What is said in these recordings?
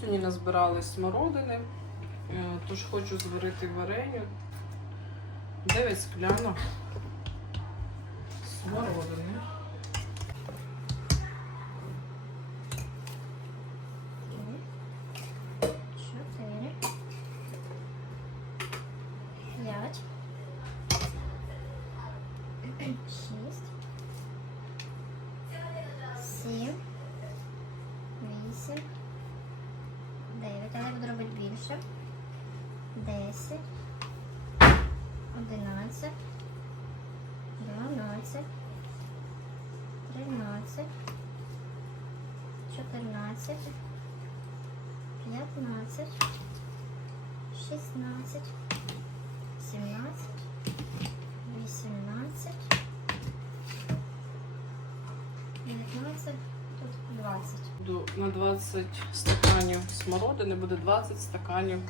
Сьогодні назбирали смородини, е, тож хочу зварити вареню. 9 склянок смородини. Чотири. П'ять. Десять. Одинадцять. Дванадцять. Тринадцять. Чотирнадцять. 15, 16, 17, До- 20 стаканів смородини буде 20 стаканів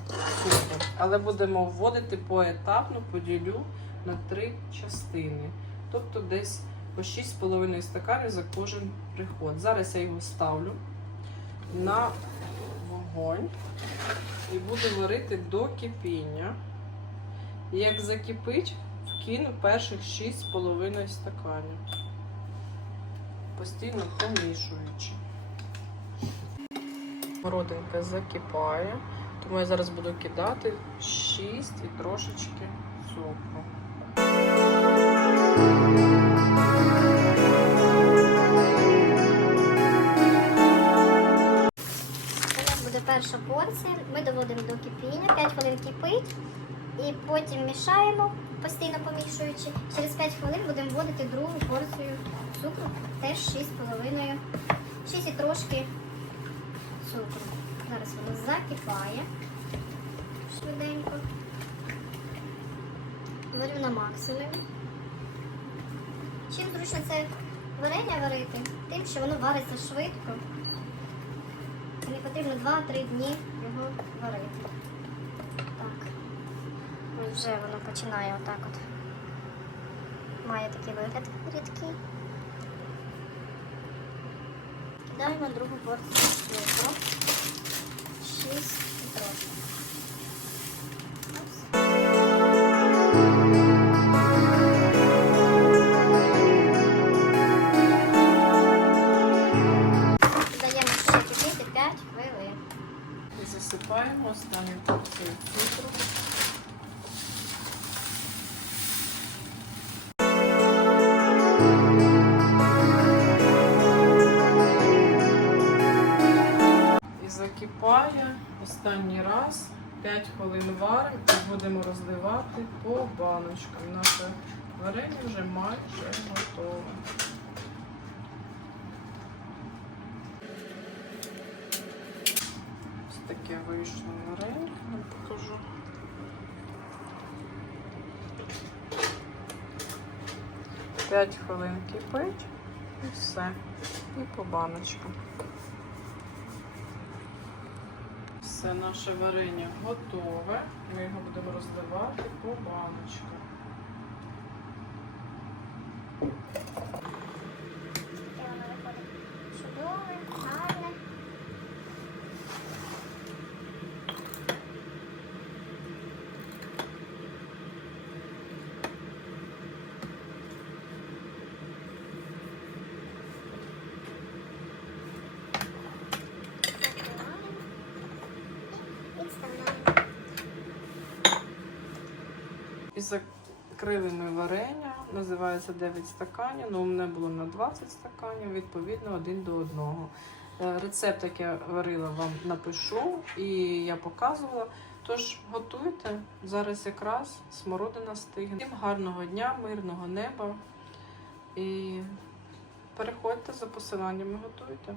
цукру. Але будемо вводити поетапно, поділю на три частини. Тобто десь по 6,5 стаканів за кожен приход. Зараз я його ставлю на вогонь і буду варити до кипіння. Як закипить, вкину перших 6,5 стаканів. Постійно помішуючи. Родинка закипає, тому я зараз буду кидати 6 і трошечки цукру. Перша порція. Ми доводимо до кипіння, 5 хвилин кипить і потім мішаємо, постійно помішуючи. Через 5 хвилин будемо вводити другу порцію цукру, теж 6,5, 6 і трошки цукру. Зараз воно закипає швиденько. Варю на максимумі. Чим зручно це варення варити? Тим, що воно вариться швидко. Не потрібно 2-3 дні його варити. Так. Вже воно починає отак от. Має такий вигляд рідкий. Кидаємо другу порцію цукру. 6 і останній раз. 5 хвилин варимо і будемо розливати по баночкам. Наше варення вже майже готове. Ось таке вийшло варення, вам покажу. П'ять хвилин кипить і все. І по баночкам. Все наше варення готове. Ми його будемо розливати по баночкам. І закрили ми варення, називається 9 стаканів, але у мене було на 20 стаканів, відповідно, один до одного. Е, Рецепт, як я варила, вам напишу і я показувала. Тож готуйте. Зараз якраз смородина стигне. Всім гарного дня, мирного неба. І переходьте за посиланнями, готуйте.